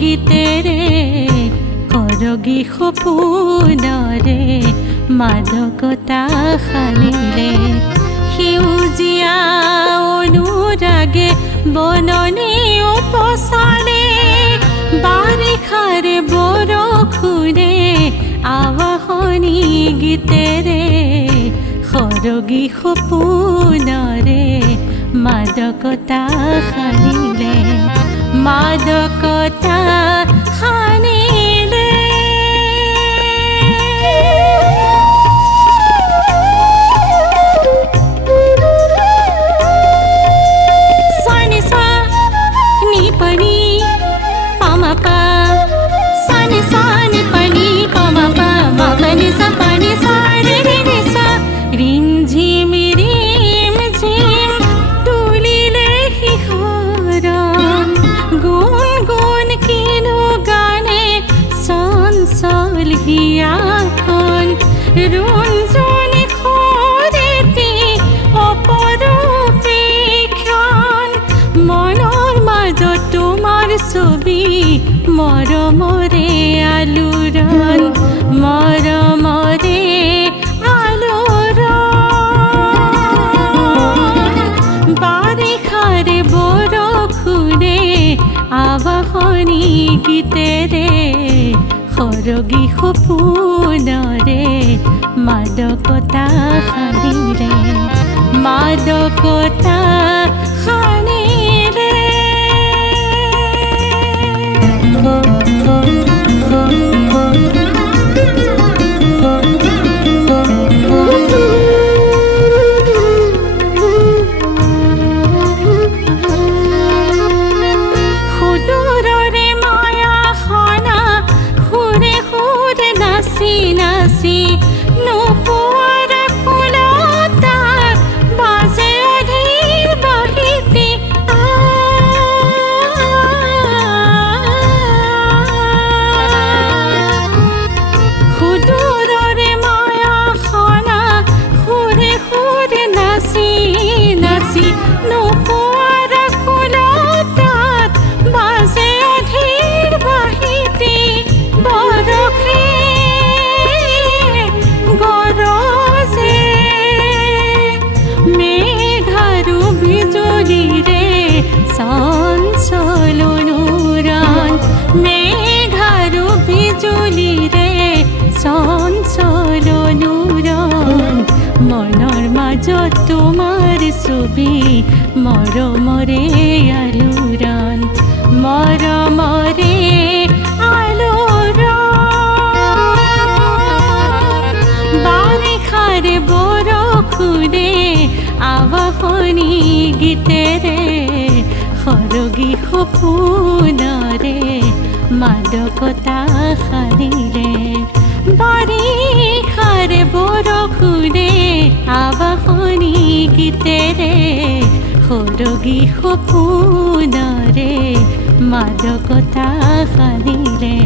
গীতেৰে কৰগী সপোনৰে মাদকতা সানিলে সেউজীয়া অনুৰাগে বননি উপচালে বাৰিষাৰে বৰষুণে আৱাহনী গীতেৰে কৰগী সপোনৰে মাদকতা সানিলে মাদকতা সানিলে সানি সা নি পানি পামা পা সানি সা নি পানি পামা পা মা পানি সা রে রে রে সা রিম ঝিম রিম ঝিম তুলিলে শিহৰণ গুণ গুণ কিনো গানে চঞ্চল হিয়াখন ৰুণজনী খৰেতি অপৰূপী ক্ষণ মনৰ মাজত তোমাৰ ছবি মৰমৰে আলোড়ন মৰমৰে বাৰিষাৰে বৰষুণে আৱাহনী গীতেৰে কৰগী সপোনৰে মাদকতা সানিলে মাদকতা সানিলে সুদূৰৰে মায়াখনা সুৰে সুৰে নাচি নাচি নোপোৱাৰ ফুলতাৰ বাজে অধীৰ বাহিতি সুদূৰৰে মায়াখনা সুৰে সুৰে নাচি নাচি নোপোৱাৰ ফুলতাৰ বাজে অধীৰ বাহিতি বৰষে গৰজে মেঘাৰু বিজুলীৰে চঞ্চল অনুৰণ মেঘাৰু বিজুলীৰে চঞ্চল অনুৰণ মনৰ মাজত তোমাৰ ছবি মৰমৰে আলোড়ন মৰমৰে আলোড়ন বাৰিষাৰে বৰষুণে আৱাহনী গীতেৰে কৰগী সপোনৰে মাদকতা সানিলে বাৰিষাৰে বৰষুণে আৱাহনী গীতেৰে কৰগী সপোনৰে মাদকতা সানিলে